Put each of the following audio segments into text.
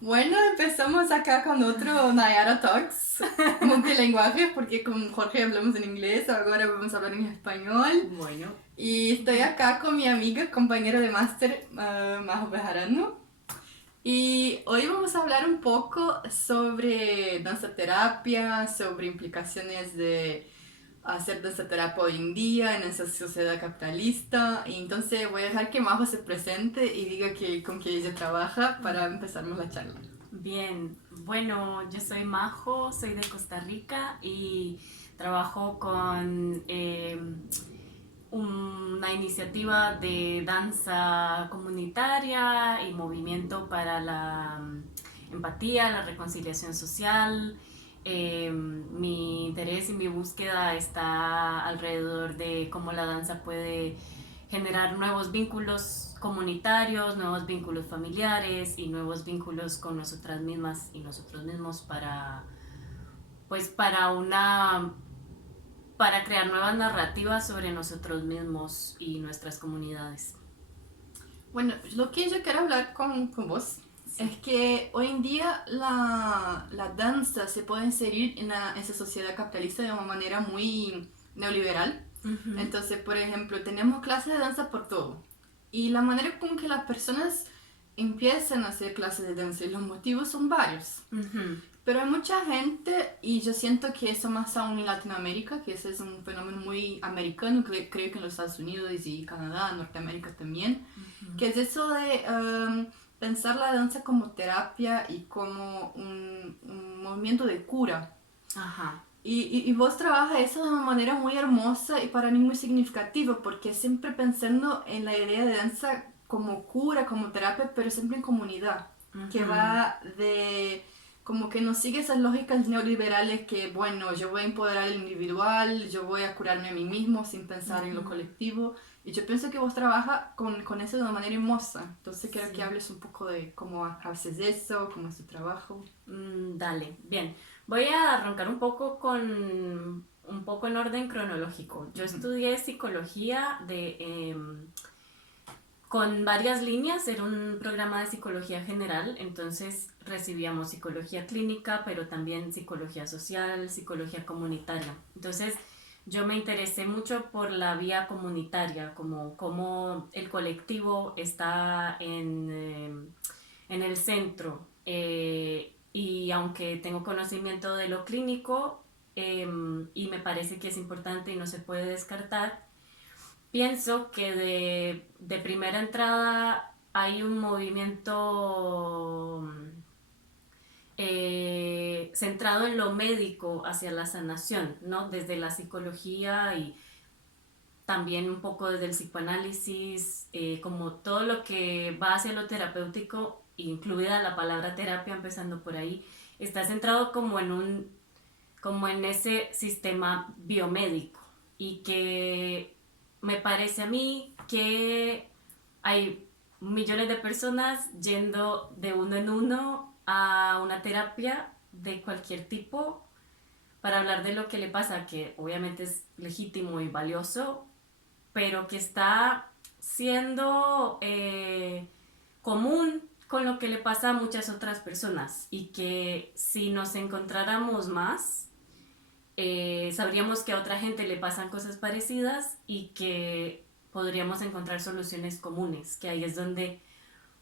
Bueno, empezamos acá con otro Nayara Talks, multilenguajes, porque con Jorge hablamos en inglés, ahora vamos a hablar en español. Bueno, Y estoy acá con mi amiga, compañera de máster, Majo Bejarano. Y hoy vamos a hablar un poco sobre danza terapia, sobre implicaciones de hacer danza terapia hoy en día en esa sociedad capitalista. Y entonces voy a dejar que Majo se presente y diga con qué ella trabaja para empezarnos la charla. bien. Bueno, yo soy Majo, soy de Costa Rica y trabajo con una iniciativa de danza comunitaria y movimiento para la empatía, la reconciliación social. Mi interés y mi búsqueda está alrededor de cómo la danza puede generar nuevos vínculos comunitarios, nuevos vínculos familiares y nuevos vínculos con nosotras mismas y nosotros mismos pues para crear nuevas narrativas sobre nosotros mismos y nuestras comunidades. Bueno, lo que yo quiero hablar con vos Sí. es que hoy en día la danza se puede inserir en esa sociedad capitalista de una manera muy neoliberal. Uh-huh. Entonces, por ejemplo, tenemos clases de danza por todo. Y la manera con que las personas empiezan a hacer clases de danza y los motivos son varios. Uh-huh. Pero hay mucha gente, y yo siento que eso más aún en Latinoamérica, que ese es un fenómeno muy americano, creo que en los Estados Unidos y Canadá, Norteamérica también, que es eso de pensar la danza como terapia y como un movimiento de cura. Ajá. Y vos trabajas eso de una manera muy hermosa y para mí muy significativa, porque siempre pensando en la idea de danza como cura, como terapia, pero siempre en comunidad, que Uh-huh. va de como que no sigue esas lógicas neoliberales que, bueno, yo voy a empoderar el individual, yo voy a curarme a mí mismo sin pensar en lo Uh-huh. colectivo. Y yo pienso que vos trabajas con eso de una manera hermosa. Entonces quiero que Sí. hables un poco de cómo haces eso, cómo es tu trabajo. Dale, bien. Voy a arrancar un poco en orden cronológico. Yo Ujú. estudié psicología con varias líneas, era un programa de psicología general, entonces recibíamos psicología clínica, pero también psicología social, psicología comunitaria. Entonces yo me interesé mucho por la vía comunitaria, como cómo el colectivo está en el centro. Y aunque tengo conocimiento de lo clínico, y me parece que es importante y no se puede descartar, pienso que de primera entrada hay un movimiento centrado en lo médico hacia la sanación, ¿no? Desde la psicología y también un poco desde el psicoanálisis, como todo lo que va hacia lo terapéutico, incluida la palabra terapia, empezando por ahí, está centrado como en ese sistema biomédico y que me parece a mí que hay millones de personas yendo de uno en uno a una terapia de cualquier tipo para hablar de lo que le pasa, que obviamente es legítimo y valioso, pero que está siendo común con lo que le pasa a muchas otras personas y que si nos encontráramos más, sabríamos que a otra gente le pasan cosas parecidas y que podríamos encontrar soluciones comunes, que ahí es donde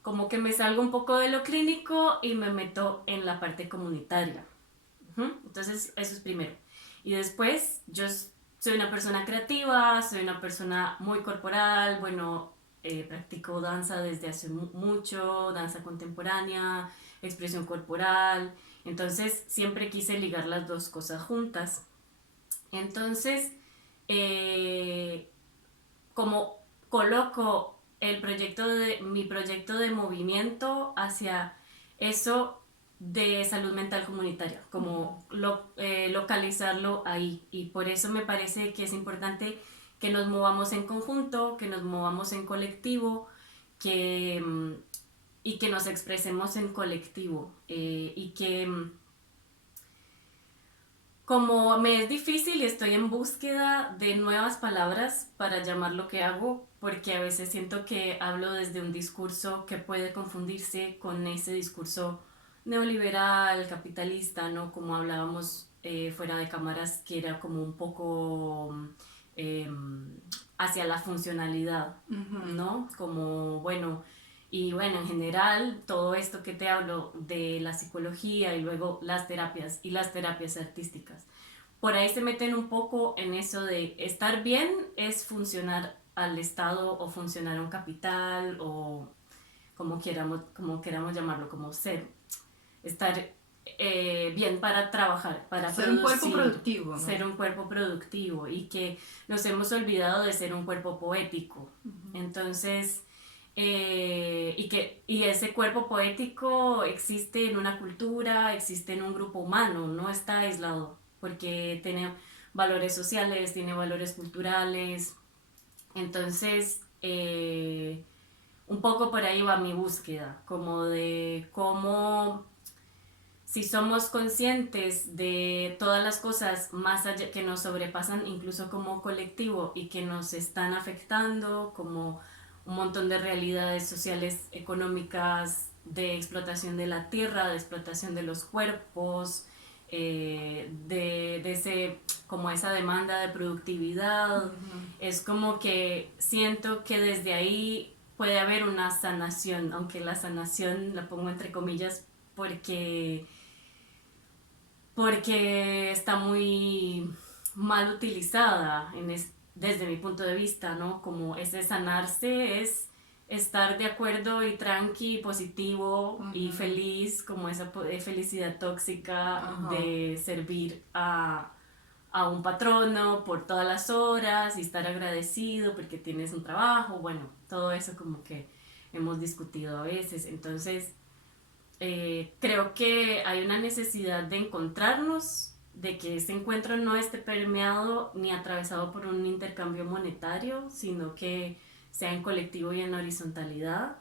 como que me salgo un poco de lo clínico y me meto en la parte comunitaria. Entonces, eso es primero. Y después, yo soy una persona creativa, soy una persona muy corporal, bueno, practico danza desde hace mucho, danza contemporánea, expresión corporal, entonces siempre quise ligar las dos cosas juntas. Entonces, eh, como coloco mi proyecto de movimiento hacia eso de salud mental comunitaria, como localizarlo ahí. Y por eso me parece que es importante que nos movamos en conjunto, que nos movamos en colectivo, que, mm, y que nos expresemos en colectivo. Y que como me es difícil y estoy en búsqueda de nuevas palabras para llamar lo que hago, porque a veces siento que hablo desde un discurso que puede confundirse con ese discurso neoliberal, capitalista, ¿no? Como hablábamos fuera de cámaras, que era como un poco eh, hacia la funcionalidad, ¿no? Como, bueno, y bueno, en general, todo esto que te hablo de la psicología y luego las terapias y las terapias artísticas, por ahí se meten un poco en eso de estar bien es funcionar al Estado o funcionar a un capital o como queramos llamarlo, como estar bien para trabajar, para Ser un cuerpo producir, productivo, ¿no? ser un cuerpo productivo y que nos hemos olvidado de ser un cuerpo poético. Entonces, y ese cuerpo poético existe en una cultura, existe en un grupo humano, no está aislado, porque tiene valores sociales, tiene valores culturales. Entonces, un poco por ahí va mi búsqueda, como de cómo, si somos conscientes de todas las cosas más allá que nos sobrepasan incluso como colectivo y que nos están afectando, como un montón de realidades sociales, económicas, de explotación de la tierra, de explotación de los cuerpos, de ese, como esa demanda de productividad, es como que siento que desde ahí puede haber una sanación, aunque la sanación la pongo entre comillas porque está muy mal utilizada desde mi punto de vista, ¿no? Como ese sanarse es estar de acuerdo y tranqui, positivo y feliz, como esa felicidad tóxica de servir a un patrono por todas las horas y estar agradecido porque tienes un trabajo, bueno, todo eso como que hemos discutido a veces. Entonces, creo que hay una necesidad de encontrarnos, de que ese encuentro no esté permeado ni atravesado por un intercambio monetario, sino que sea en colectivo y en horizontalidad.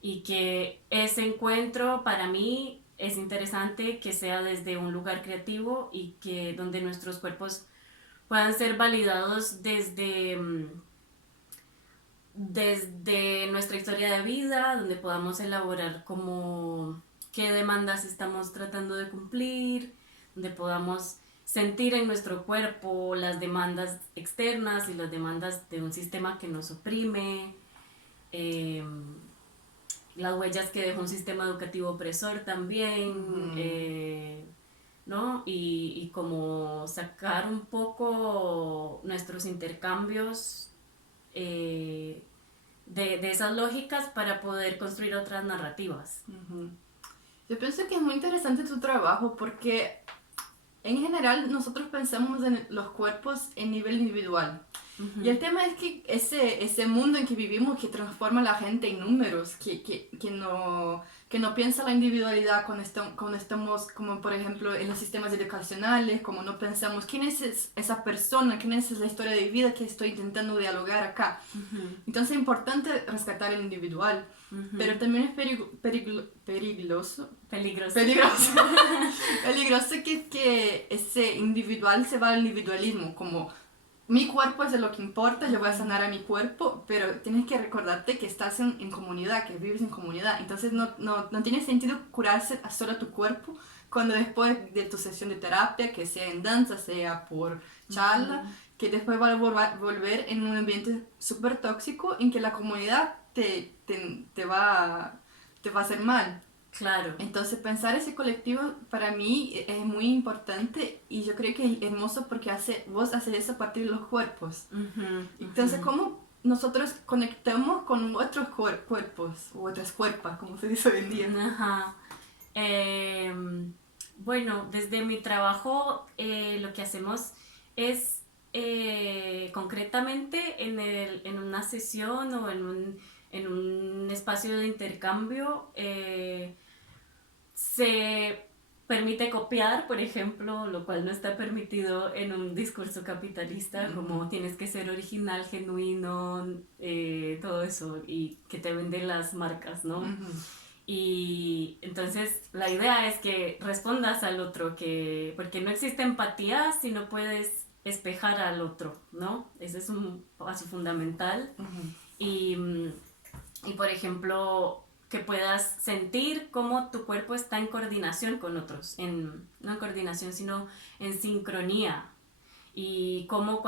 Y que ese encuentro para mí es interesante que sea desde un lugar creativo y que donde nuestros cuerpos puedan ser validados desde nuestra historia de vida, donde podamos elaborar como qué demandas estamos tratando de cumplir, donde podamos sentir en nuestro cuerpo las demandas externas y las demandas de un sistema que nos oprime, eh, las huellas que deja un sistema educativo opresor también, ¿no? Y como sacar un poco nuestros intercambios de esas lógicas para poder construir otras narrativas. Yo pienso que es muy interesante tu trabajo porque en general nosotros pensamos en los cuerpos en nivel individual. Y el tema es que ese mundo en que vivimos que transforma a la gente en números, que no piensa la individualidad cuando estamos, como por ejemplo en los sistemas educacionales, como no pensamos quién es esa persona, quién es la historia de vida que estoy intentando dialogar acá. Entonces es importante rescatar el individual, pero también es peligroso que ese individual se va al individualismo, como mi cuerpo es de lo que importa, yo voy a sanar a mi cuerpo, pero tienes que recordarte que estás en comunidad, que vives en comunidad. Entonces no tiene sentido curarse a solo tu cuerpo cuando después de tu sesión de terapia, que sea en danza, sea por charla, que después va a volver en un ambiente súper tóxico en que la comunidad te va a hacer mal. Claro. Entonces pensar ese colectivo para mí es muy importante y yo creo que es hermoso porque vos haces eso a partir de los cuerpos. Entonces, ¿cómo nosotros conectamos con otros cuerpos o otras cuerpas, como se dice hoy en día? Ajá. Bueno, desde mi trabajo lo que hacemos es concretamente en una sesión o en un espacio de intercambio se permite copiar, por ejemplo, lo cual no está permitido en un discurso capitalista, como tienes que ser original, genuino, todo eso, y que te venden las marcas, ¿no? Y entonces la idea es que respondas al otro, porque no existe empatía si no puedes espejar al otro, ¿no? Ese es un paso fundamental. Y por ejemplo, que puedas sentir cómo tu cuerpo está en coordinación con otros, no en coordinación, sino en sincronía. Y como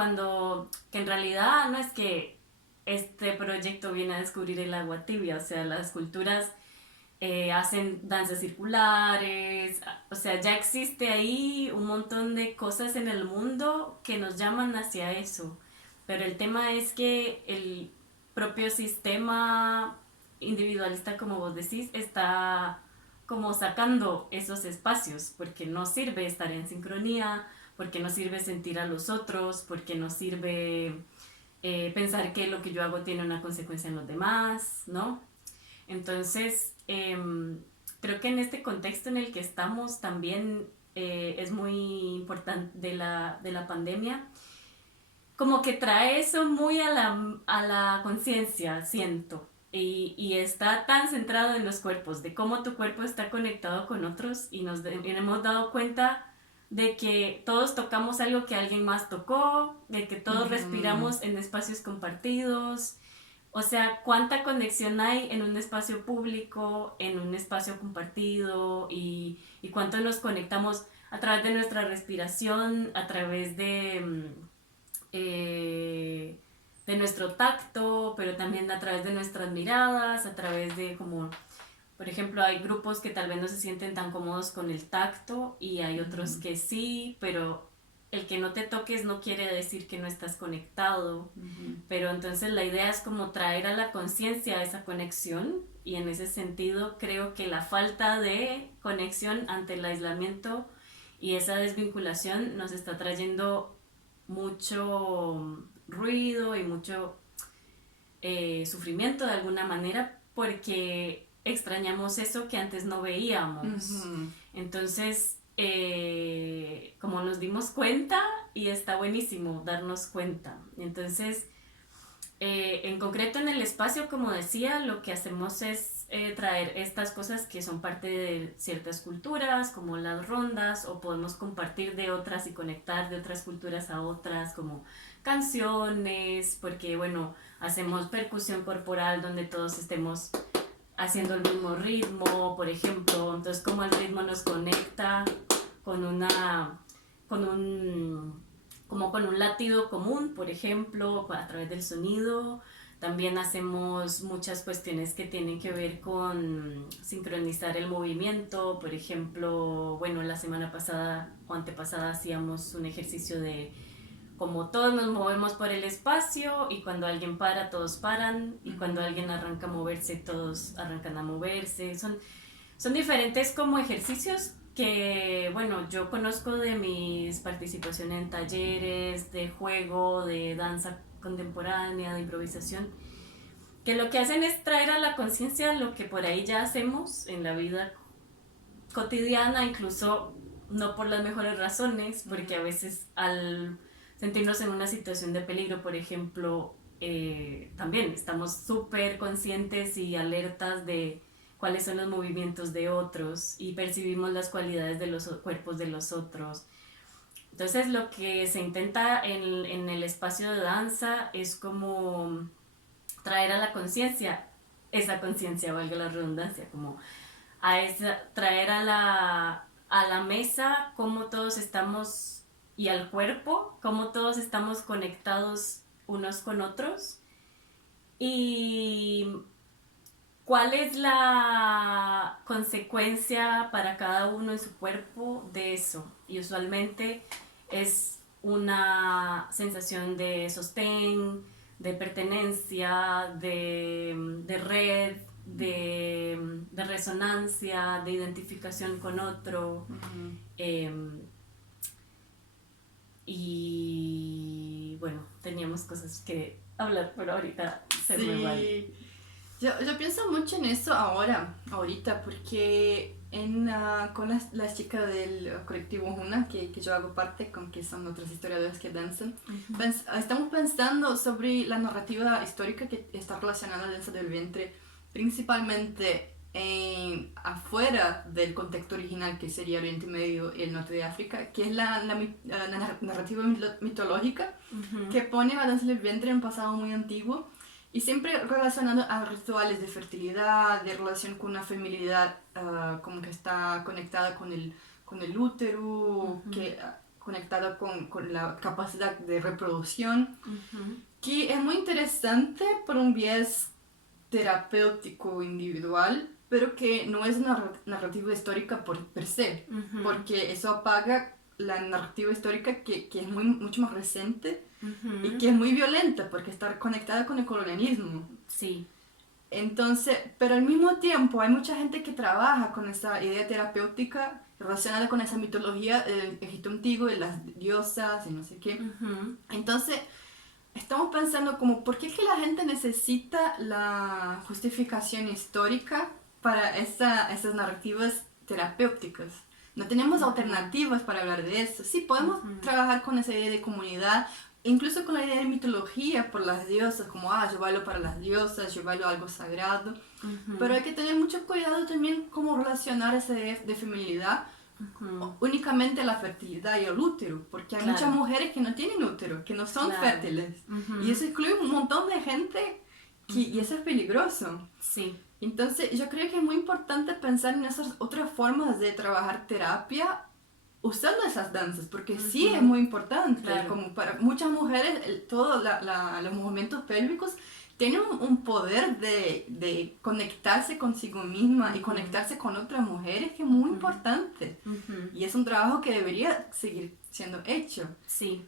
que en realidad no es que este proyecto viene a descubrir el agua tibia, o sea, las culturas hacen danzas circulares, o sea, ya existe ahí un montón de cosas en el mundo que nos llaman hacia eso. Pero el tema es que el propio sistema individualista, como vos decís, está como sacando esos espacios, porque no sirve estar en sincronía, porque no sirve sentir a los otros, porque no sirve pensar que lo que yo hago tiene una consecuencia en los demás, ¿no? Entonces, creo que en este contexto en el que estamos también es muy importante de la pandemia, como que trae eso muy a la conciencia, siento. Y está tan centrado en los cuerpos, de cómo tu cuerpo está conectado con otros y y hemos dado cuenta de que todos tocamos algo que alguien más tocó, de que todos respiramos en espacios compartidos. O sea, cuánta conexión hay en un espacio público, en un espacio compartido y cuánto nos conectamos a través de nuestra respiración, a través de nuestro tacto, pero también a través de nuestras miradas, a través de como, por ejemplo, hay grupos que tal vez no se sienten tan cómodos con el tacto y hay otros que sí, pero el que no te toques no quiere decir que no estás conectado, pero entonces la idea es como traer a la conciencia esa conexión y en ese sentido creo que la falta de conexión ante el aislamiento y esa desvinculación nos está trayendo mucho ruido y mucho sufrimiento de alguna manera porque extrañamos eso que antes no veíamos. Entonces, como nos dimos cuenta y está buenísimo darnos cuenta. Entonces, en concreto en el espacio, como decía, lo que hacemos es traer estas cosas que son parte de ciertas culturas, como las rondas, o podemos compartir de otras y conectar de otras culturas a otras, como canciones, porque bueno, hacemos percusión corporal donde todos estemos haciendo el mismo ritmo, por ejemplo, entonces como el ritmo nos conecta con como con un latido común, por ejemplo, a través del sonido. También hacemos muchas cuestiones que tienen que ver con sincronizar el movimiento, por ejemplo, bueno, la semana pasada o antepasada hacíamos un ejercicio de como todos nos movemos por el espacio y cuando alguien para, todos paran y cuando alguien arranca a moverse, todos arrancan a moverse. Son diferentes como ejercicios que, bueno, yo conozco de mis participaciones en talleres, de juego, de danza contemporánea, de improvisación, que lo que hacen es traer a la conciencia lo que por ahí ya hacemos en la vida cotidiana, incluso no por las mejores razones, porque a veces al sentirnos en una situación de peligro, por ejemplo, también estamos súper conscientes y alertas de cuáles son los movimientos de otros y percibimos las cualidades de los cuerpos de los otros. Entonces lo que se intenta en el espacio de danza es como traer a la conciencia, esa conciencia, valga la redundancia, como traer a la mesa cómo todos estamos y al cuerpo, cómo todos estamos conectados unos con otros y cuál es la consecuencia para cada uno en su cuerpo de eso. Y usualmente es una sensación de sostén, de pertenencia, de red, de resonancia, de identificación con otro. Y bueno, teníamos cosas que hablar, pero ahorita se me va. Yo pienso mucho en eso ahorita, porque con las chicas del colectivo Juna, que yo hago parte, con que son otras historiadoras que danzan, estamos pensando sobre la narrativa histórica que está relacionada a la danza del vientre, principalmente afuera del contexto original, que sería Oriente Medio y el norte de África, que es la narrativa mitológica que pone a la danza del vientre en un pasado muy antiguo Y siempre relacionado a rituales de fertilidad, de relación con una feminidad como que está conectada con el útero, que, conectada con la capacidad de reproducción, que es muy interesante por un biais terapéutico individual, pero que no es una narrativa histórica por per se, porque eso apaga la narrativa histórica que es mucho más reciente y que es muy violenta porque está conectada con el colonialismo. Sí. Entonces, pero al mismo tiempo hay mucha gente que trabaja con esa idea terapéutica relacionada con esa mitología del Egipto antiguo, de las diosas y no sé qué. Entonces, estamos pensando como, ¿por qué es que la gente necesita la justificación histórica para esas narrativas terapéuticas? No tenemos alternativas para hablar de eso. Sí, podemos trabajar con esa idea de comunidad, incluso con la idea de mitología por las diosas, como, yo bailo para las diosas, yo bailo algo sagrado. Pero hay que tener mucho cuidado también cómo relacionar esa idea de feminidad únicamente la fertilidad y el útero, porque hay muchas mujeres que no tienen útero, que no son fértiles, y eso incluye un montón de gente y eso es peligroso. Sí. Entonces yo creo que es muy importante pensar en esas otras formas de trabajar terapia usando esas danzas, porque sí es muy importante, como para muchas mujeres todos los movimientos pélvicos tiene un poder de conectarse consigo misma y conectarse con otras mujeres que es muy importante. Y es un trabajo que debería seguir siendo hecho. Sí.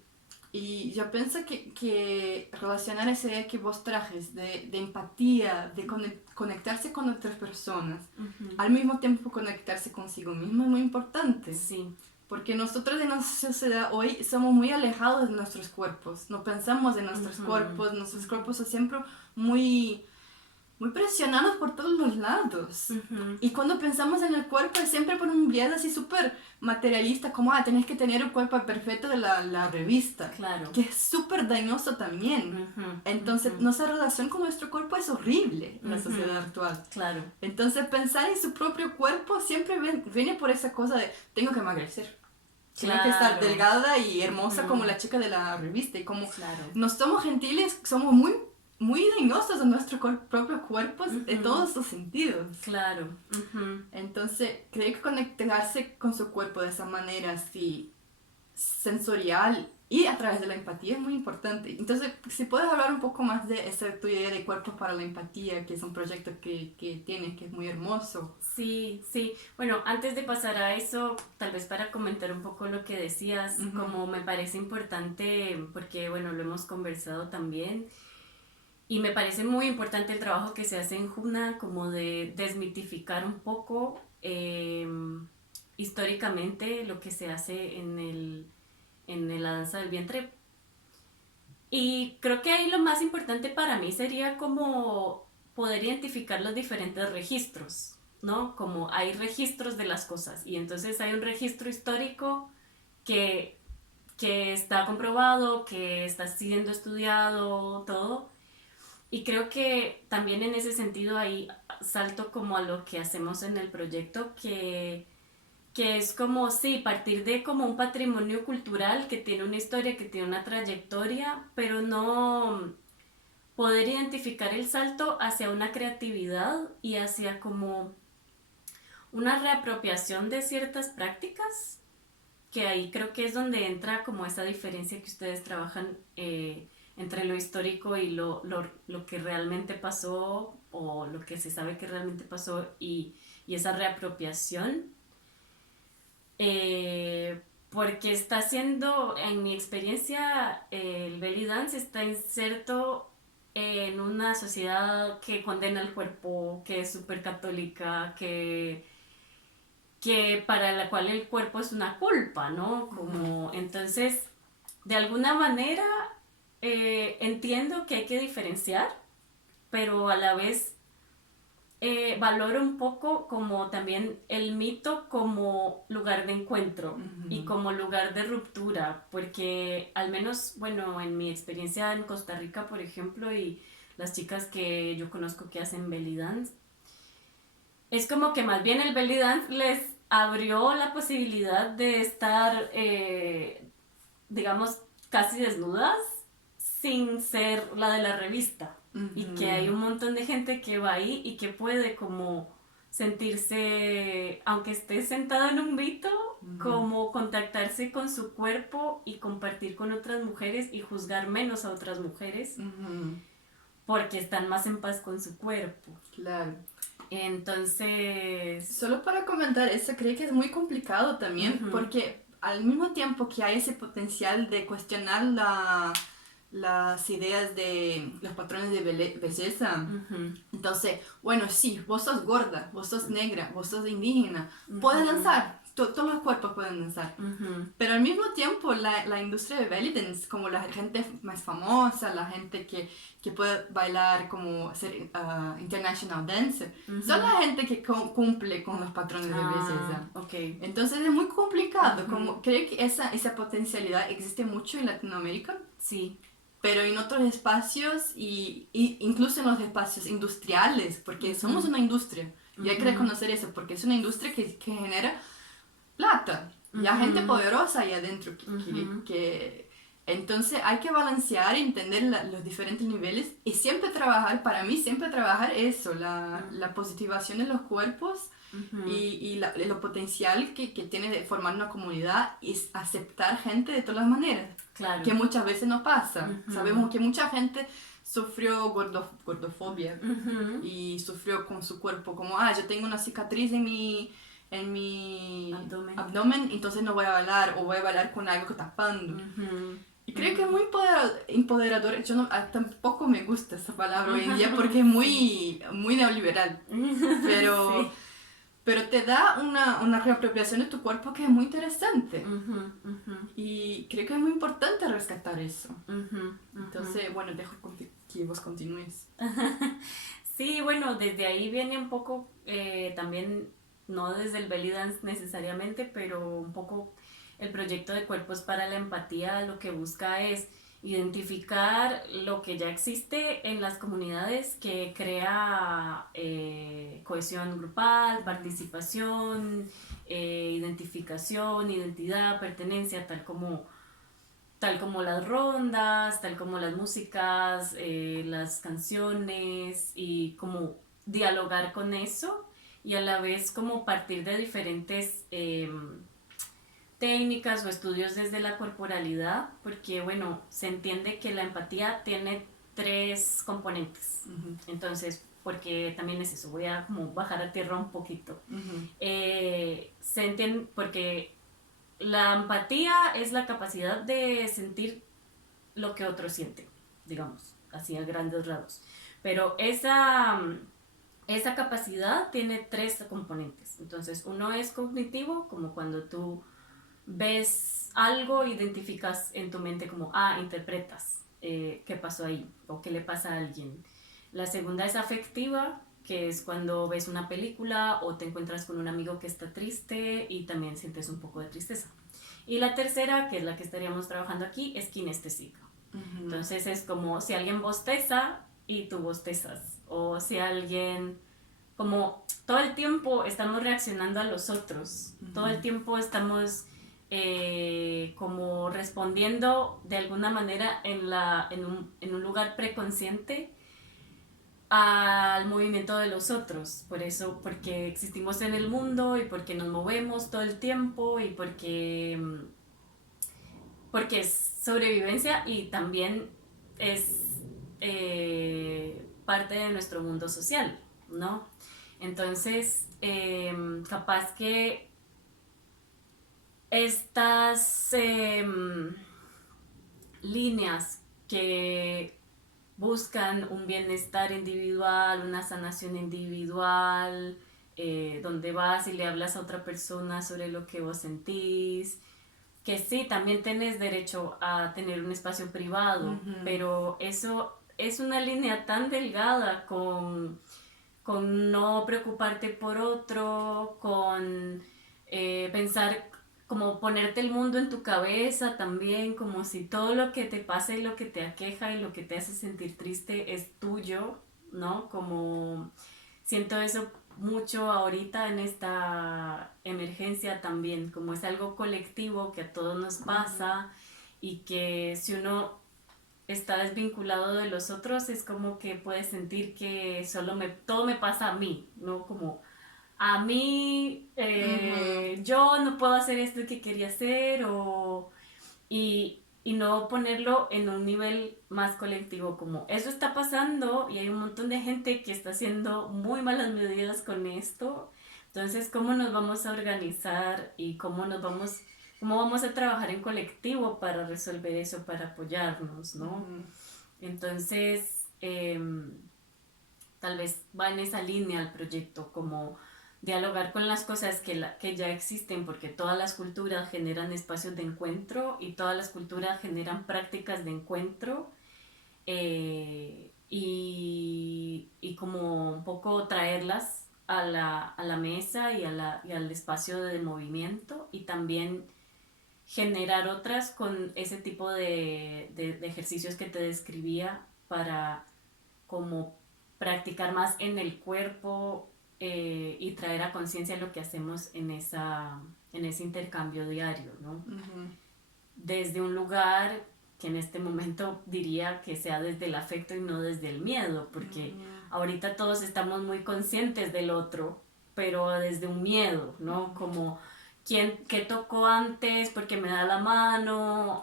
Y yo pienso que relacionar esa idea que vos trajes de empatía, de conectarse con otras personas, al mismo tiempo conectarse consigo misma es muy importante. Sí. Porque nosotros en nuestra sociedad hoy somos muy alejados de nuestros cuerpos, no pensamos en nuestros cuerpos son siempre muy, muy presionados por todos los lados. Y cuando pensamos en el cuerpo es siempre por un biais así súper materialista, como, tenés que tener el cuerpo perfecto de la revista, que es súper dañoso también. Entonces, nuestra relación con nuestro cuerpo es horrible en la sociedad actual. Entonces, pensar en su propio cuerpo siempre viene por esa cosa de, tengo que emagrecer. Tengo que estar delgada y hermosa como la chica de la revista. Y como no somos gentiles, somos muy, muy dañosos en nuestros propios cuerpos en todos sus sentidos. Entonces, creo que conectarse con su cuerpo de esa manera así sensorial y a través de la empatía es muy importante. Entonces, si puedes hablar un poco más de esa tu idea de Cuerpos para la Empatía, que es un proyecto que tienes, que es muy hermoso. Sí. Bueno, antes de pasar a eso, tal vez para comentar un poco lo que decías, como me parece importante, porque bueno, lo hemos conversado también, y me parece muy importante el trabajo que se hace en JUNA, como de desmitificar un poco históricamente lo que se hace en la danza del vientre. Y creo que ahí lo más importante para mí sería como poder identificar los diferentes registros, ¿no? Como hay registros de las cosas y entonces hay un registro histórico que está comprobado, que está siendo estudiado, todo. Y creo que también en ese sentido ahí salto como a lo que hacemos en el proyecto, que es como, sí, partir de como un patrimonio cultural que tiene una historia, que tiene una trayectoria, pero no poder identificar el salto hacia una creatividad y hacia como una reapropiación de ciertas prácticas, que ahí creo que es donde entra como esa diferencia que ustedes trabajan entre lo histórico y lo que realmente pasó o lo que se sabe que realmente pasó y esa reapropiación. Porque está siendo, en mi experiencia, el belly dance está inserto en una sociedad que condena el cuerpo, que es súper católica, que para la cual el cuerpo es una culpa, ¿no? Como, entonces, de alguna manera, entiendo que hay que diferenciar, pero a la vez valoro un poco como también el mito como lugar de encuentro y como lugar de ruptura, porque al menos, bueno, en mi experiencia en Costa Rica, por ejemplo, y las chicas que yo conozco que hacen belly dance, es como que más bien el belly dance les abrió la posibilidad de estar, digamos, casi desnudas sin ser la de la revista, y que hay un montón de gente que va ahí y que puede como sentirse, aunque esté sentado en un vito, como contactarse con su cuerpo y compartir con otras mujeres y juzgar menos a otras mujeres porque están más en paz con su cuerpo. Claro. Entonces... Solo para comentar eso, creo que es muy complicado también, porque al mismo tiempo que hay ese potencial de cuestionar las ideas de los patrones de belleza, entonces, bueno, sí, vos sos gorda, vos sos negra, vos sos indígena, puedes danzar, todos los cuerpos pueden danzar, pero al mismo tiempo la industria de belly dance, como la gente más famosa, la gente que puede bailar como ser international dancer, son la gente que cumple con los patrones de belleza. Okay. Entonces es muy complicado, como creo que esa potencialidad existe mucho en Latinoamérica. Sí. Pero en otros espacios y incluso en los espacios industriales, porque somos una industria, y hay que reconocer eso, porque es una industria que genera plata, y hay gente poderosa ahí adentro entonces hay que balancear y entender los diferentes niveles y siempre trabajar, para mí siempre trabajar eso, la positivación de los cuerpos y lo potencial que tiene de formar una comunidad y aceptar gente de todas las maneras. Claro. Que muchas veces no pasa. Sabemos que mucha gente sufrió gordofobia y sufrió con su cuerpo, como, yo tengo una cicatriz en mi abdomen, entonces no voy a bailar, o voy a bailar con algo tapando. Y creo que es muy empoderador. Yo tampoco me gusta esa palabra hoy en día porque es muy, muy neoliberal. Pero... Sí. Pero te da una reapropiación de tu cuerpo que es muy interesante. Y creo que es muy importante rescatar eso. Entonces, bueno, dejo que vos continúes. Sí, bueno, desde ahí viene un poco también, no desde el belly dance necesariamente, pero un poco el proyecto de Cuerpos para la Empatía lo que busca es identificar lo que ya existe en las comunidades que crea cohesión grupal, participación, identificación, identidad, pertenencia, tal como las rondas, tal como las músicas, las canciones, y como dialogar con eso y a la vez como partir de diferentes técnicas o estudios desde la corporalidad, porque bueno, se entiende que la empatía tiene 3 componentes. Entonces, porque también es eso, voy a como bajar a tierra un poquito. Se entiende porque la empatía es la capacidad de sentir lo que otros sienten, digamos, así a grandes rasgos. Pero esa capacidad tiene 3 componentes. Entonces, uno es cognitivo, como cuando tú ves algo, identificas en tu mente como, interpretas qué pasó ahí o qué le pasa a alguien. La segunda es afectiva, que es cuando ves una película o te encuentras con un amigo que está triste y también sientes un poco de tristeza. Y la tercera, que es la que estaríamos trabajando aquí, es kinestésica. Entonces es como si alguien bosteza y tú bostezas, o si alguien, como todo el tiempo estamos reaccionando a los otros, todo el tiempo estamos como respondiendo de alguna manera en un lugar preconsciente al movimiento de los otros. Por eso, porque existimos en el mundo y porque nos movemos todo el tiempo y porque es sobrevivencia y también es parte de nuestro mundo social, ¿no? Entonces, capaz que estas líneas que buscan un bienestar individual, una sanación individual, donde vas y le hablas a otra persona sobre lo que vos sentís, que sí, también tenés derecho a tener un espacio privado, pero eso es una línea tan delgada con no preocuparte por otro, con pensar, como ponerte el mundo en tu cabeza también, como si todo lo que te pasa y lo que te aqueja y lo que te hace sentir triste es tuyo, ¿no? Como siento eso mucho ahorita en esta emergencia también, como es algo colectivo que a todos nos pasa y que si uno está desvinculado de los otros, es como que puedes sentir que todo me pasa a mí, ¿no? Como a mí, Ujú, yo no puedo hacer esto que quería hacer, y no ponerlo en un nivel más colectivo, como eso está pasando y hay un montón de gente que está haciendo muy malas medidas con esto. Entonces, ¿cómo nos vamos a organizar y cómo vamos a trabajar en colectivo para resolver eso, para apoyarnos, ¿no? ujú, Entonces, tal vez va en esa línea el proyecto, como dialogar con las cosas que ya existen, porque todas las culturas generan espacios de encuentro y todas las culturas generan prácticas de encuentro, y como un poco traerlas a la mesa y al espacio de movimiento, y también generar otras con ese tipo de ejercicios que te describía para como practicar más en el cuerpo, y traer a conciencia lo que hacemos en ese intercambio diario, ¿no? ujú, Desde un lugar que en este momento diría que sea desde el afecto y no desde el miedo, porque ujú, ahorita todos estamos muy conscientes del otro, pero desde un miedo, ¿no? ujú. Como qué tocó antes, porque me da la mano,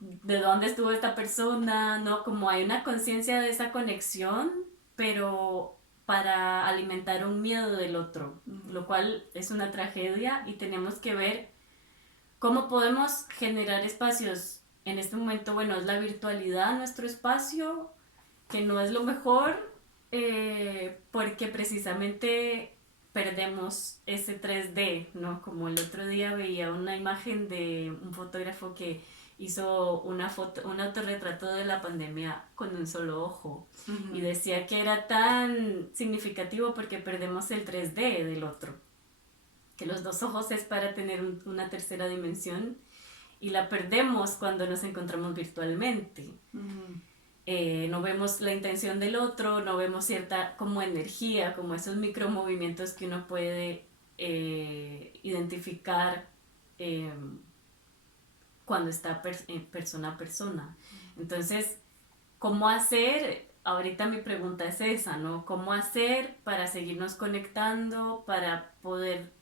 de dónde estuvo esta persona, ¿no? Como hay una conciencia de esa conexión, pero para alimentar un miedo del otro, lo cual es una tragedia, y tenemos que ver cómo podemos generar espacios. En este momento, bueno, es la virtualidad nuestro espacio, que no es lo mejor, porque precisamente perdemos ese 3D, ¿no? Como el otro día veía una imagen de un fotógrafo que hizo un autorretrato de la pandemia con un solo ojo, y Ujú, decía que era tan significativo porque perdemos el 3D del otro, que los dos ojos es para tener una tercera dimensión, y la perdemos cuando nos encontramos virtualmente. ujú, No vemos la intención del otro, no vemos cierta como energía, como esos micromovimientos que uno puede, identificar, eh, cuando está persona a persona. Entonces, ¿cómo hacer? Ahorita mi pregunta es esa, ¿no? ¿Cómo hacer para seguirnos conectando, para poder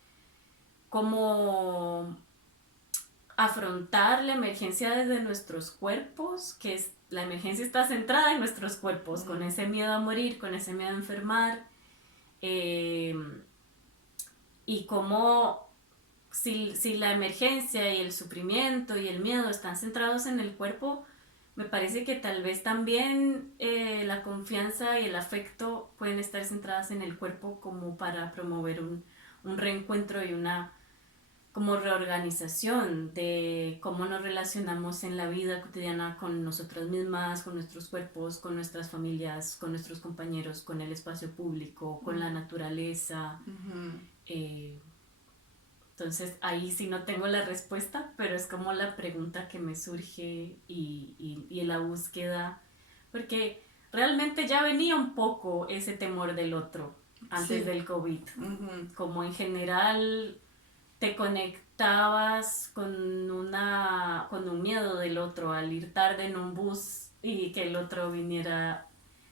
como afrontar la emergencia desde nuestros cuerpos, la emergencia está centrada en nuestros cuerpos, con ujú, ese miedo a morir, con ese miedo a enfermar, eh, y cómo si la emergencia y el sufrimiento y el miedo están centrados en el cuerpo, me parece que tal vez también, la confianza y el afecto pueden estar centradas en el cuerpo, como para promover un reencuentro y una como reorganización de cómo nos relacionamos en la vida cotidiana con nosotras mismas, con nuestros cuerpos, con nuestras familias, con nuestros compañeros, con el espacio público, con la naturaleza. ujú. eh, entonces ahí sí no tengo la respuesta, pero es como la pregunta que me surge, y la búsqueda, porque realmente ya venía un poco ese temor del otro antes Sí. del COVID, Ujú, como en general te conectabas con un miedo del otro al ir tarde en un bus y que el otro viniera,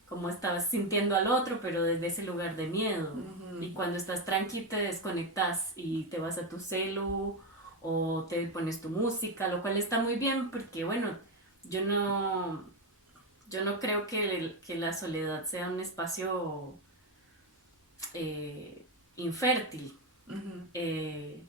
como estabas sintiendo al otro, pero desde ese lugar de miedo. ujú, Y cuando estás tranqui te desconectas y te vas a tu celu o te pones tu música, lo cual está muy bien porque, bueno, yo no, yo no creo que la soledad sea un espacio, eh, infértil. ujú. Eh,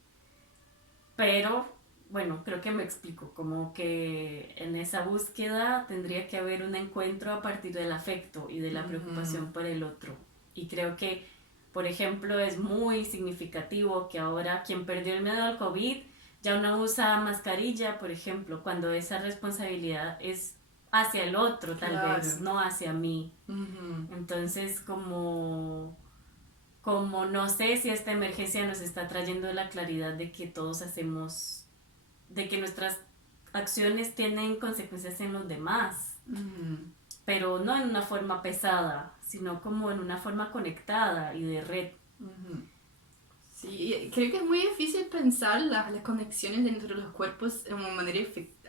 Pero, bueno, creo que me explico, como que en esa búsqueda tendría que haber un encuentro a partir del afecto y de la Ujú, preocupación por el otro. Y creo que, por ejemplo, es muy significativo que ahora quien perdió el miedo al COVID ya no usa mascarilla, por ejemplo, cuando esa responsabilidad es hacia el otro, tal vez, claro. no hacia mí. Ujú, Entonces, como no sé si esta emergencia nos está trayendo la claridad de que todos hacemos, de que nuestras acciones tienen consecuencias en los demás, ujú, pero no en una forma pesada, sino como en una forma conectada y de red. ujú. Sí, y creo que es muy difícil pensar las conexiones dentro de los cuerpos de una manera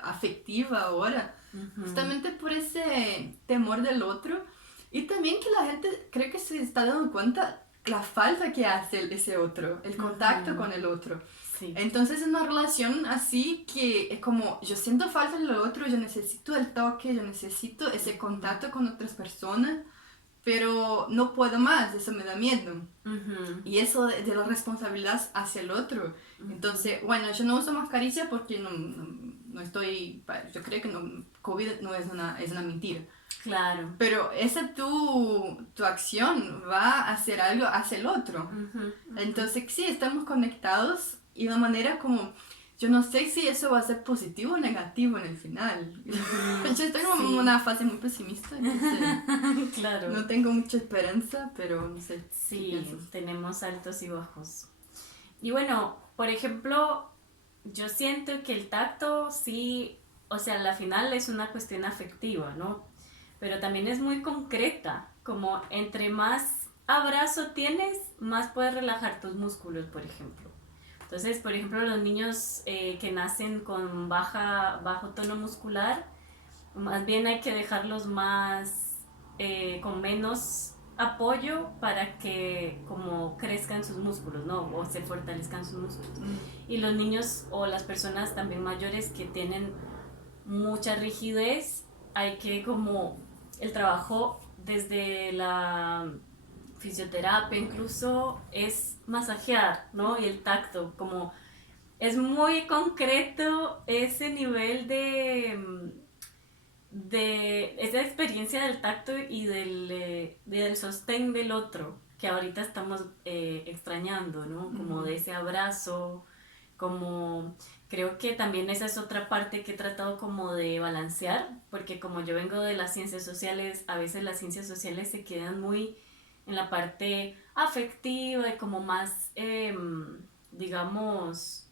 afectiva ahora. justamente por ese temor del otro. Y también que la gente cree que se está dando cuenta la falta que hace ese otro, el contacto con el otro. Sí. Entonces, una relación así que es como, yo siento falta del otro, yo necesito el toque, yo necesito ese contacto con otras personas, pero no puedo más, eso me da miedo. Y eso de la responsabilidad hacia el otro. Entonces, bueno, yo no uso mascarilla porque no estoy, yo creo que no, COVID no es una mentira. Claro. Pero esa tu acción va a hacer algo hacia el otro. Entonces, sí, estamos conectados y de una manera como, yo no sé si eso va a ser positivo o negativo en el final. Yo estoy en una fase muy pesimista, entonces Claro. no tengo mucha esperanza, pero no sé. Sí, tenemos altos y bajos. Y bueno, por ejemplo, yo siento que el tacto sí, o sea, al final es una cuestión afectiva, ¿no? Pero también es muy concreta, como entre más abrazo tienes, más puedes relajar tus músculos, por ejemplo. Entonces, por ejemplo, los niños que nacen con bajo tono muscular, más bien hay que dejarlos más, con menos apoyo para que como crezcan sus músculos, ¿no? O se fortalezcan sus músculos. Y los niños o las personas también mayores que tienen mucha rigidez, hay que como el trabajo desde la fisioterapia incluso es masajear, ¿no? Y el tacto, como es muy concreto ese nivel de esa experiencia del tacto y del sostén del otro, que ahorita estamos extrañando, ¿no? Como de ese abrazo, como creo que también esa es otra parte que he tratado como de balancear, porque como yo vengo de las ciencias sociales, a veces las ciencias sociales se quedan muy en la parte afectiva y como más, digamos,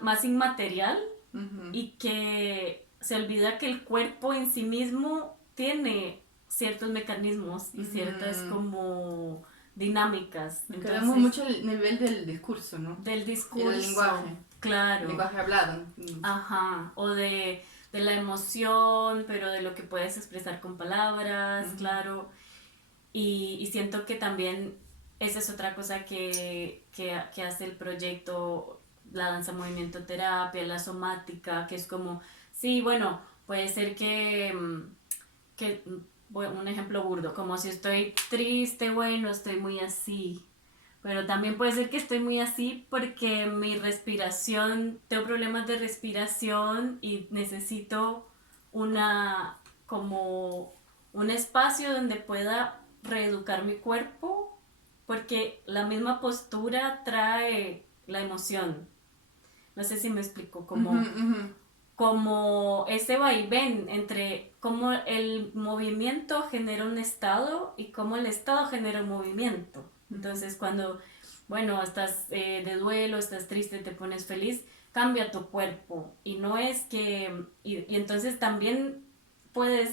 más inmaterial, y que se olvida que el cuerpo en sí mismo tiene ciertos mecanismos y ciertas como dinámicas. Nos quedamos mucho el nivel del discurso, ¿no? Del discurso. Del lenguaje. Claro. El lenguaje hablado. Ajá. O de la emoción, pero de lo que puedes expresar con palabras, claro. Y siento que también esa es otra cosa que hace el proyecto, la danza movimiento terapia, la somática, que es como, sí, bueno, puede ser bueno, un ejemplo burdo, como si estoy triste, bueno, estoy muy así, pero también puede ser que estoy muy así porque mi respiración, tengo problemas de respiración y necesito como un espacio donde pueda reeducar mi cuerpo, porque la misma postura trae la emoción. No sé si me explico, como ese vaivén entre cómo el movimiento genera un estado y cómo el estado genera un movimiento. Entonces cuando, bueno, estás de duelo, estás triste, te pones feliz, cambia tu cuerpo. Y no es que, y entonces también puede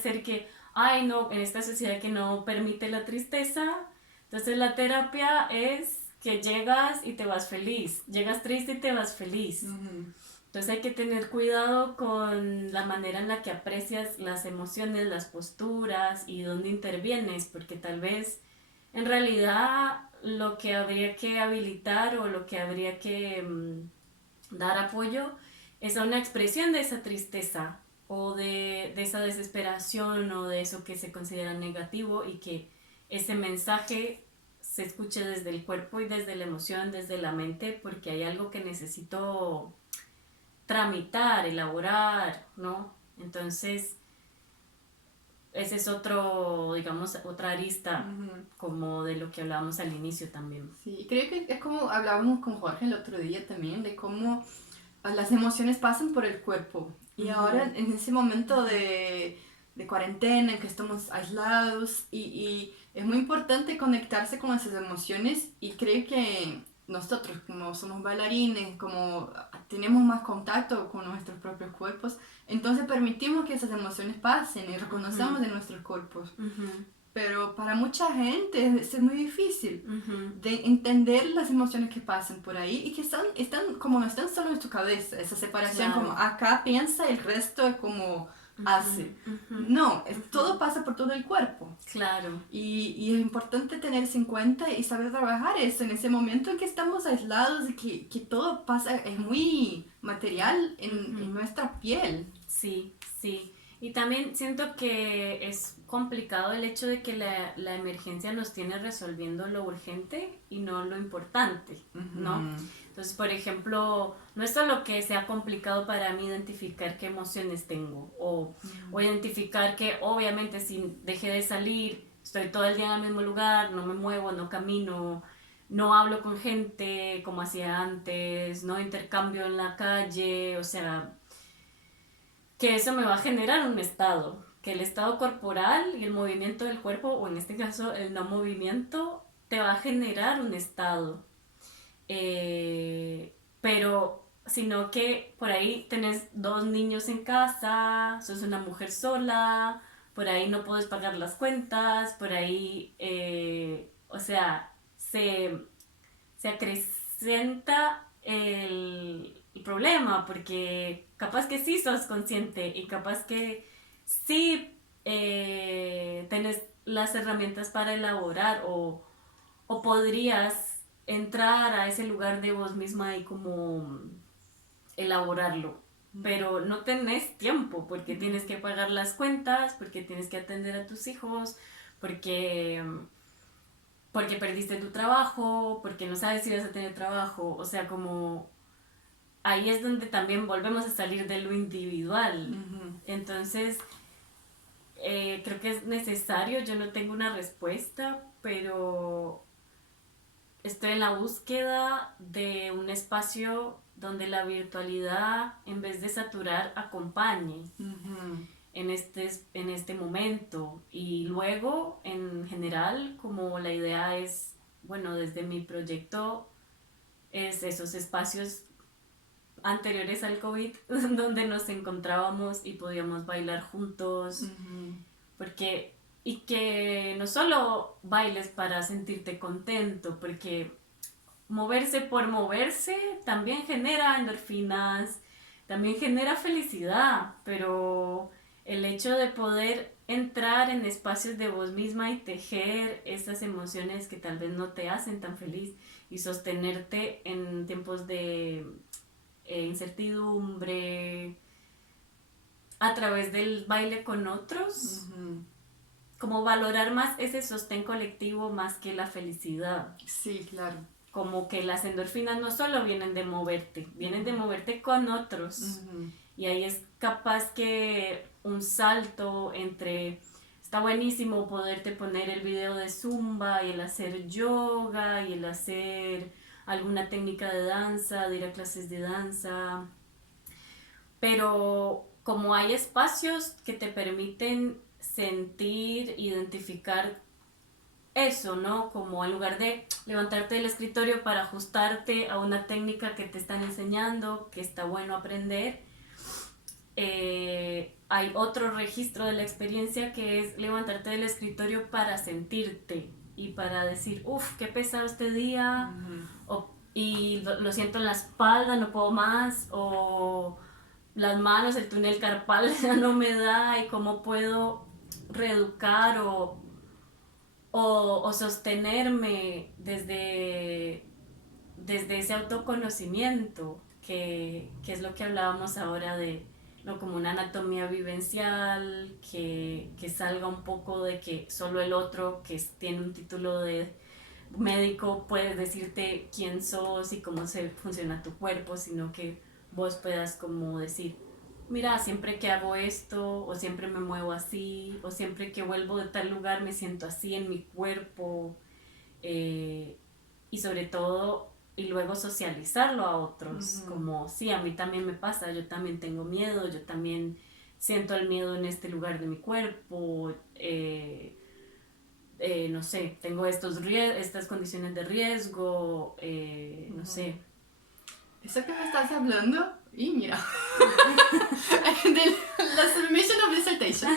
ser que, ay no, en esta sociedad que no permite la tristeza, entonces la terapia es que llegas y te vas feliz, llegas triste y te vas feliz. Entonces hay que tener cuidado con la manera en la que aprecias las emociones, las posturas y dónde intervienes, porque tal vez en realidad lo que habría que habilitar o lo que habría que dar apoyo es a una expresión de esa tristeza o de esa desesperación o de eso que se considera negativo, y que ese mensaje se escuche desde el cuerpo y desde la emoción, desde la mente, porque hay algo que necesito tramitar, elaborar, ¿no? Entonces, ese es otro, digamos, otra arista como de lo que hablábamos al inicio también. Sí, creo que es como hablábamos con Jorge el otro día también, de cómo las emociones pasan por el cuerpo. Y ahora en ese momento de cuarentena, en que estamos aislados, y es muy importante conectarse con esas emociones, y creo que nosotros como somos bailarines, como tenemos más contacto con nuestros propios cuerpos, entonces permitimos que esas emociones pasen y reconozcamos de nuestros cuerpos. pero para mucha gente es muy difícil Ujú, de entender las emociones que pasan por ahí y que están como no están solo en tu cabeza, esa separación como claro. acá piensa, el resto es como Ujú, hace. ujú, No, ujú, todo pasa por todo el cuerpo. claro. Y es importante tenerse en cuenta y saber trabajar eso en ese momento en que estamos aislados y que todo pasa, es muy material en Ujú. nuestra piel. Sí, sí. Y también siento que es complicado el hecho de que la emergencia nos tiene resolviendo lo urgente y no lo importante, ¿no? Ujú. Entonces, por ejemplo, no es solo que sea complicado para mí identificar qué emociones tengo o identificar que obviamente si dejé de salir, estoy todo el día en el mismo lugar, no me muevo, no camino, no hablo con gente como hacía antes, no intercambio en la calle, o sea, que eso me va a generar un estado, que el estado corporal y el movimiento del cuerpo, o en este caso el no movimiento, te va a generar un estado. Pero sino que por ahí tenés dos niños en casa, sos una mujer sola, por ahí no puedes pagar las cuentas, por ahí, o sea, se acrecenta el problema, porque capaz que sí sos consciente y capaz que sí tenés las herramientas para elaborar o podrías entrar a ese lugar de vos misma y como elaborarlo. Pero no tenés tiempo porque tienes que pagar las cuentas, porque tienes que atender a tus hijos, porque porque perdiste tu trabajo, porque no sabes si vas a tener trabajo, o sea, como ahí es donde también volvemos a salir de lo individual. Ujú. Entonces, creo que es necesario, yo no tengo una respuesta, pero estoy en la búsqueda de un espacio donde la virtualidad, en vez de saturar, acompañe Ujú. en este momento. Y luego, en general, como la idea es, bueno, desde mi proyecto, es esos espacios anteriores al COVID donde nos encontrábamos y podíamos bailar juntos, Ujú. porque y que no solo bailes para sentirte contento, porque moverse por moverse también genera endorfinas, también genera felicidad, pero el hecho de poder entrar en espacios de vos misma y tejer esas emociones que tal vez no te hacen tan feliz y sostenerte en tiempos de incertidumbre a través del baile con otros, Ujú. como valorar más ese sostén colectivo más que la felicidad. Sí, claro. Como que las endorfinas no solo vienen de moverte, vienen de moverte con otros. Ujú. Y ahí es capaz que un salto entre... Está buenísimo poderte poner el video de zumba y el hacer yoga y el hacer alguna técnica de danza, de ir a clases de danza, pero como hay espacios que te permiten sentir, identificar eso, ¿no? Como en lugar de levantarte del escritorio para ajustarte a una técnica que te están enseñando, que está bueno aprender, hay otro registro de la experiencia que es levantarte del escritorio para sentirte y para decir, uff, qué pesado este día, Ujú. y lo siento en la espalda, no puedo más, o las manos, el túnel carpal ya no me da, y cómo puedo reeducar o sostenerme desde ese autoconocimiento, que es lo que hablábamos ahora de ¿no? Como una anatomía vivencial, que salga un poco de que solo el otro que tiene un título de médico puede decirte quién sos y cómo se funciona tu cuerpo, sino que vos puedas como decir, mira, siempre que hago esto, o siempre me muevo así, o siempre que vuelvo de tal lugar me siento así en mi cuerpo, eh, y sobre todo, y luego socializarlo a otros, Ujú. como, sí, a mí también me pasa, yo también tengo miedo, yo también siento el miedo en este lugar de mi cuerpo, no sé, tengo estas condiciones de riesgo, no Ujú. sé. Eso que me estás hablando, y mira, de la submission of dissertation.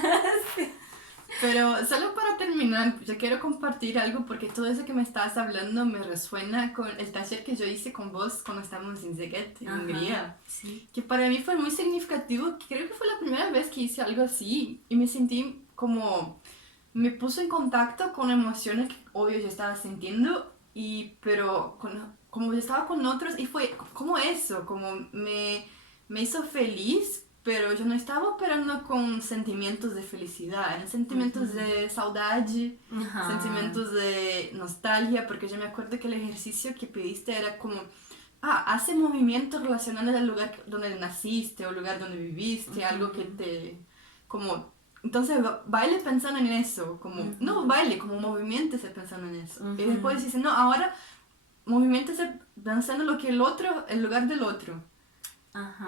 Pero solo para terminar, yo quiero compartir algo porque todo eso que me estabas hablando me resuena con el taller que yo hice con vos cuando estábamos en Szeged, en Hungría. Sí. Que para mí fue muy significativo, creo que fue la primera vez que hice algo así y me sentí como, me puso en contacto con emociones que obvio yo estaba sintiendo, pero como yo estaba con otros y fue como eso, como me hizo feliz, pero yo no estaba operando con sentimientos de felicidad, eran sentimientos de saudade, sentimientos de nostalgia, porque yo me acuerdo que el ejercicio que pediste era como, hace movimientos relacionados al lugar donde naciste o lugar donde viviste, algo que te, como, entonces baile pensando en eso, como, no baile, como movimentese pensando en eso. Y después dice, no, ahora movimentese pensando lo que el lugar del otro.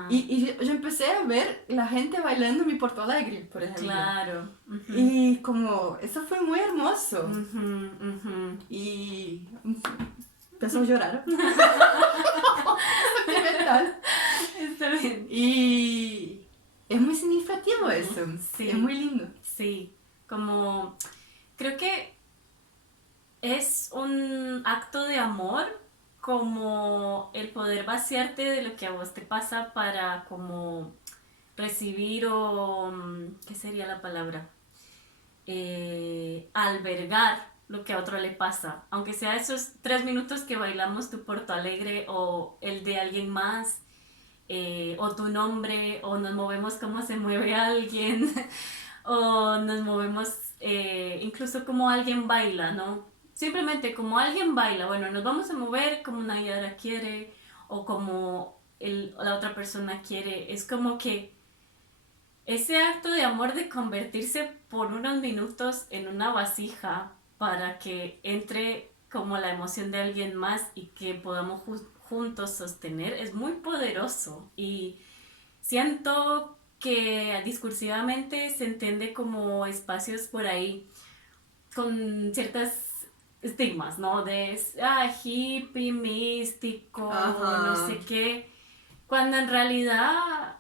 Y yo empecé a ver la gente bailando en mi Porto Alegre, por ejemplo. Claro. Y como, eso fue muy hermoso. Y empezó a llorar. Está bien. Y es muy significativo eso. Sí. Es muy lindo. Sí, como creo que es un acto de amor, como el poder vaciarte de lo que a vos te pasa para como recibir o, ¿qué sería la palabra? Albergar lo que a otro le pasa, aunque sea esos 3 minutos que bailamos tu Porto Alegre o el de alguien más, o tu nombre, o nos movemos como se mueve alguien, o nos movemos incluso como alguien baila, ¿no? Simplemente como alguien baila, bueno, nos vamos a mover como Nayara quiere o como la otra persona quiere. Es como que ese acto de amor de convertirse por unos minutos en una vasija para que entre como la emoción de alguien más y que podamos juntos sostener es muy poderoso. Y siento que discursivamente se entiende como espacios por ahí con ciertas estigmas, ¿no? De hippie, místico, no sé qué, cuando en realidad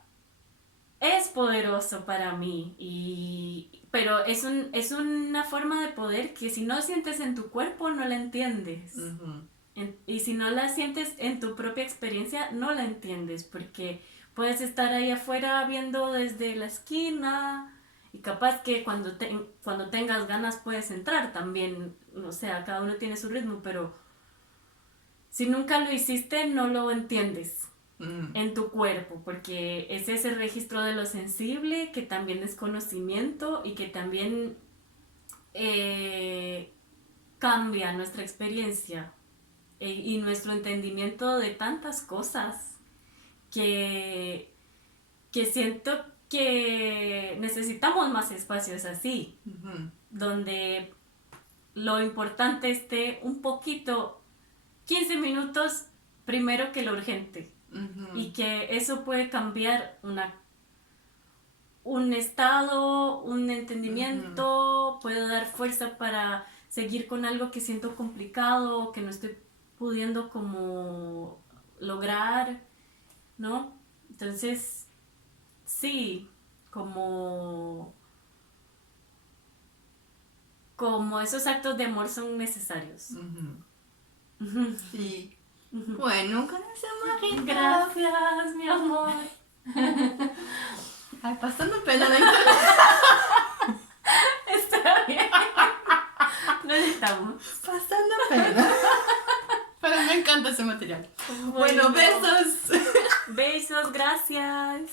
es poderoso para mí, pero es una forma de poder que si no sientes en tu cuerpo no la entiendes. Y si no la sientes en tu propia experiencia no la entiendes, porque puedes estar ahí afuera viendo desde la esquina y capaz que cuando tengas ganas puedes entrar también, o sea, cada uno tiene su ritmo, pero si nunca lo hiciste no lo entiendes en tu cuerpo, porque es ese registro de lo sensible que también es conocimiento y que también cambia nuestra experiencia y nuestro entendimiento de tantas cosas que siento que necesitamos más espacios así, donde lo importante esté un poquito, 15 minutos primero que lo urgente, y que eso puede cambiar un estado, un entendimiento, puede dar fuerza para seguir con algo que siento complicado, que no estoy pudiendo como lograr, ¿no? Entonces, sí, como esos actos de amor son necesarios. Sí. Bueno, con esa magia. Gracias, mi amor. Ay, pasando pena. Está bien. No necesitamos. Pasando pena. Pero me encanta ese material. Bueno, besos. Besos, gracias.